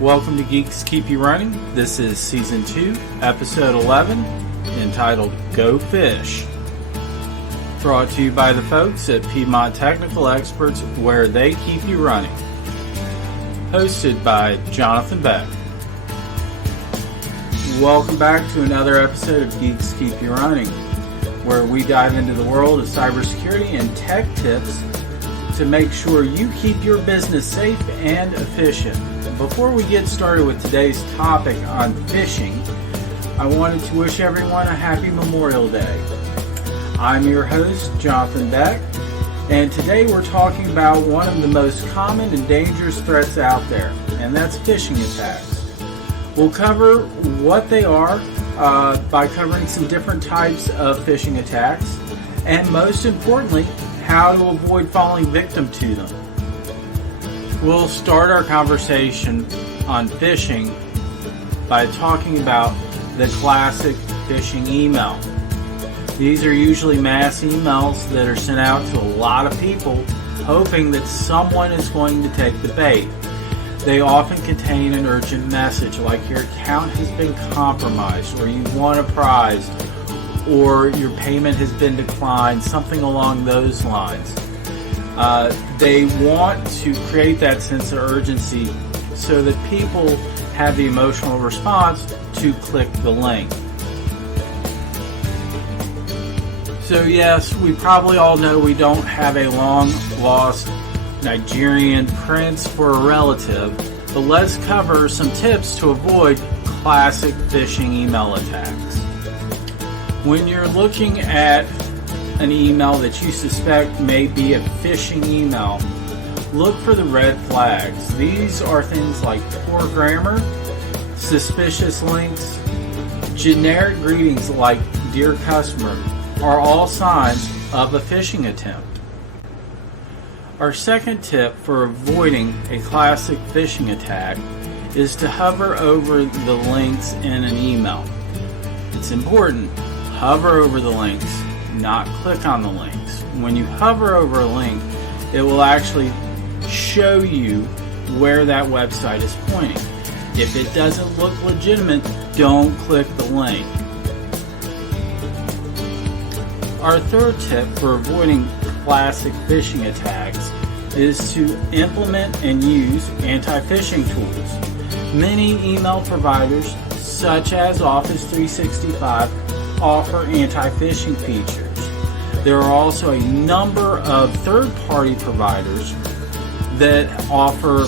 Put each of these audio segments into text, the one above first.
Welcome to Geeks Keep You Running. This is Season 2, Episode 11, entitled Go Phish. Brought to you by the folks at Piedmont Technical Experts, where they keep you running. Hosted by Jonathan Beck. Welcome back to another episode of Geeks Keep You Running, where we dive into the world of cybersecurity and tech tips to make sure you keep your business safe and efficient. Before we get started with today's topic on phishing, I wanted to wish everyone a happy Memorial Day. I'm your host, Jonathan Beck, and today we're talking about one of the most common and dangerous threats out there, and that's phishing attacks. We'll cover what they are by covering some different types of phishing attacks, and most importantly, how to avoid falling victim to them. We'll start our conversation on phishing by talking about the classic phishing email. These are usually mass emails that are sent out to a lot of people hoping that someone is going to take the bait. They often contain an urgent message like your account has been compromised, or you won a prize, or your payment has been declined, something along those lines. They want to create that sense of urgency so that people have the emotional response to click the link. So yes, we probably all know we don't have a long-lost Nigerian prince for a relative, but let's cover some tips to avoid classic phishing email attacks. When you're looking at an email that you suspect may be a phishing email, look for the red flags. These are things like poor grammar, suspicious links, generic greetings like "Dear Customer" are all signs of a phishing attempt. Our second tip for avoiding a classic phishing attack is to hover over the links in an email. It's important. Hover over the links, not click on the links. When you hover over a link, it will actually show you where that website is pointing. If it doesn't look legitimate, don't click the link. Our third tip for avoiding classic phishing attacks is to implement and use anti-phishing tools. Many email providers, such as Office 365, offer anti-phishing features. There are also a number of third-party providers that offer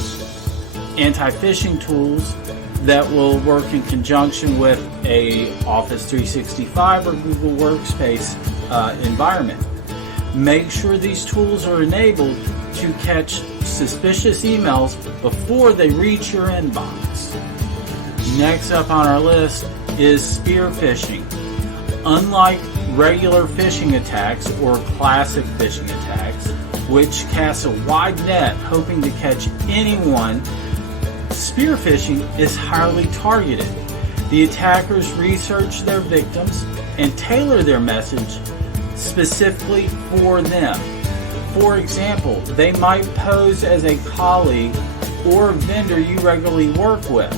anti-phishing tools that will work in conjunction with a Office 365 or Google Workspace environment. Make sure these tools are enabled to catch suspicious emails before they reach your inbox. Next up on our list is spear phishing. Unlike regular phishing attacks or classic phishing attacks, which cast a wide net hoping to catch anyone, spear phishing is highly targeted. The attackers research their victims and tailor their message specifically for them. For example, they might pose as a colleague or vendor you regularly work with.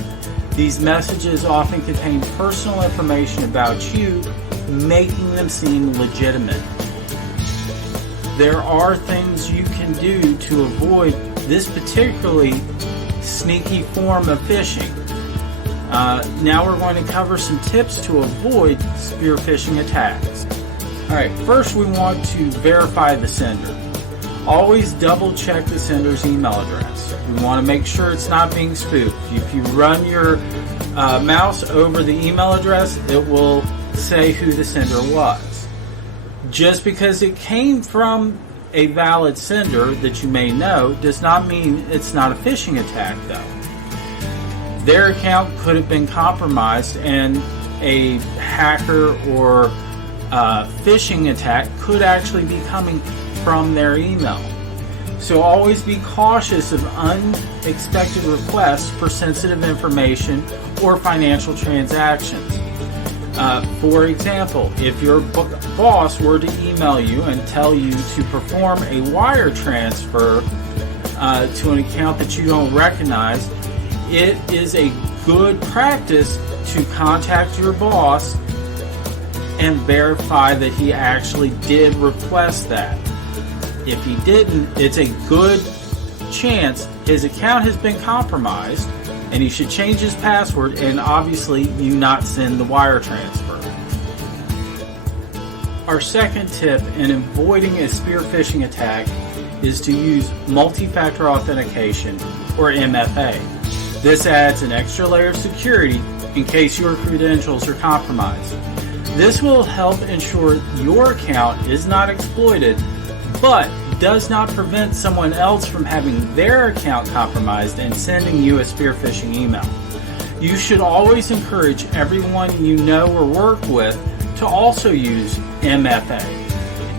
These messages often contain personal information about you, making them seem legitimate. There are things you can do to avoid this particularly sneaky form of phishing. Now we're going to cover some tips to avoid spear phishing attacks. Alright, first we want to verify the sender. Always double check the sender's email address. We want to make sure it's not being spoofed. If you run your mouse over the email address, it will say who the sender was. Just because it came from a valid sender that you may know does not mean it's not a phishing attack, though. Their account could have been compromised and a hacker or phishing attack could actually be coming from their email. So always be cautious of unexpected requests for sensitive information or financial transactions. For example, if your boss were to email you and tell you to perform a wire transfer to an account that you don't recognize, it is a good practice to contact your boss and verify that he actually did request that. If he didn't, it's a good chance his account has been compromised, and he should change his password and obviously you not send the wire transfer. Our second tip in avoiding a spear phishing attack is to use multi-factor authentication, or MFA. This adds an extra layer of security in case your credentials are compromised. This will help ensure your account is not exploited, but does not prevent someone else from having their account compromised and sending you a spear phishing email. You should always encourage everyone you know or work with to also use MFA.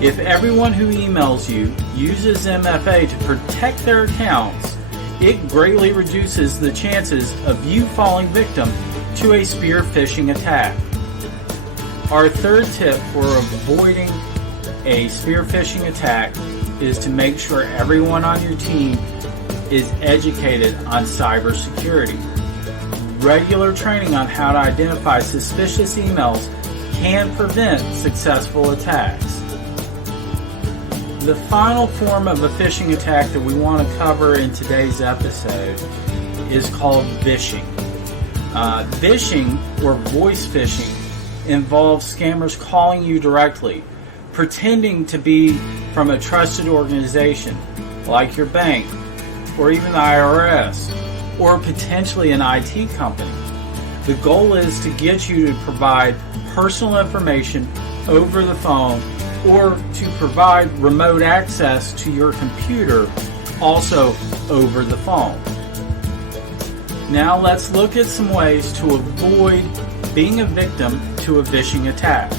If everyone who emails you uses MFA to protect their accounts, it greatly reduces the chances of you falling victim to a spear phishing attack. Our third tip for avoiding a spear phishing attack is to make sure everyone on your team is educated on cybersecurity. Regular training on how to identify suspicious emails can prevent successful attacks. The final form of a phishing attack that we want to cover in today's episode is called vishing. Vishing, or voice phishing, involves scammers calling you directly, pretending to be from a trusted organization like your bank or even the IRS or potentially an IT company. The goal is to get you to provide personal information over the phone or to provide remote access to your computer also over the phone. Now let's look at some ways to avoid being a victim to a vishing attack.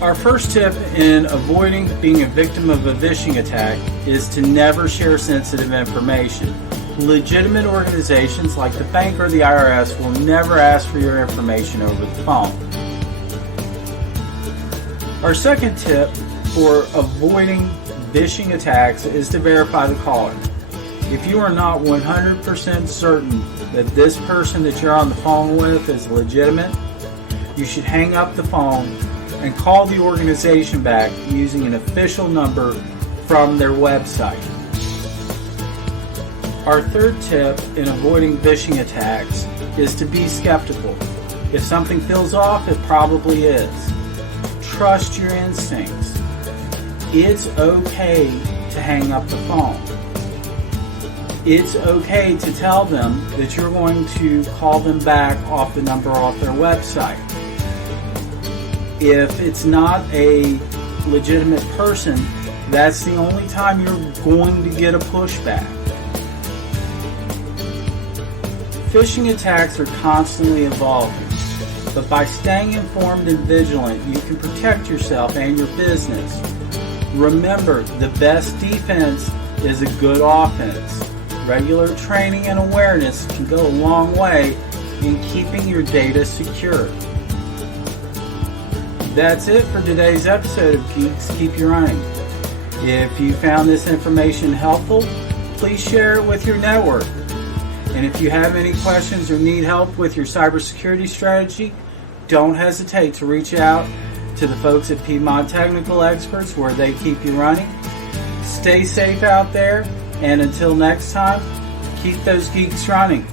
Our first tip in avoiding being a victim of a vishing attack is to never share sensitive information. Legitimate organizations like the bank or the IRS will never ask for your information over the phone. Our second tip for avoiding vishing attacks is to verify the caller. If you are not 100% certain that this person that you're on the phone with is legitimate, you should hang up the phone and call the organization back using an official number from their website. Our third tip in avoiding vishing attacks is to be skeptical. If something feels off, it probably is. Trust your instincts. It's okay to hang up the phone. It's okay to tell them that you're going to call them back off the number off their website. If it's not a legitimate person, that's the only time you're going to get a pushback. Phishing attacks are constantly evolving, but by staying informed and vigilant, you can protect yourself and your business. Remember, the best defense is a good offense. Regular training and awareness can go a long way in keeping your data secure. That's it for today's episode of Geeks Keep You Running. If you found this information helpful, please share it with your network. And if you have any questions or need help with your cybersecurity strategy, don't hesitate to reach out to the folks at Piedmont Technical Experts, where they keep you running. Stay safe out there, and until next time, keep those geeks running.